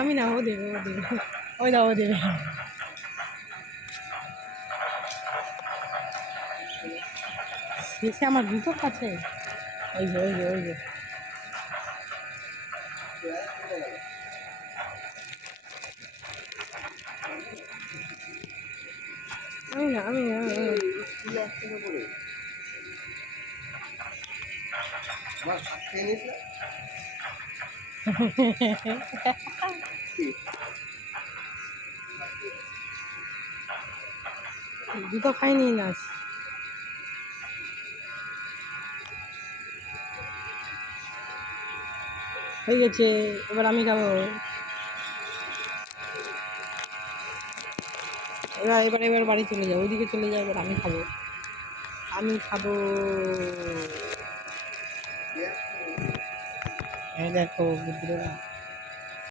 আমি না, ও দেবে, ও দেবে, ওই দাও, ও দেবে। শেষে আমার জুতো কাছে, ওই যে, ওই যে, ওই যে। আমি না, আমি না, জুতো খাইনি নাচ। হয়ে গেছে, এবার আমি খাবো। এবার বাড়ি চলে যাও, ওইদিকে চলে যাও, এবার আমি খাবো, আমি খাবো। এই দেখো বুদ্ধিরা।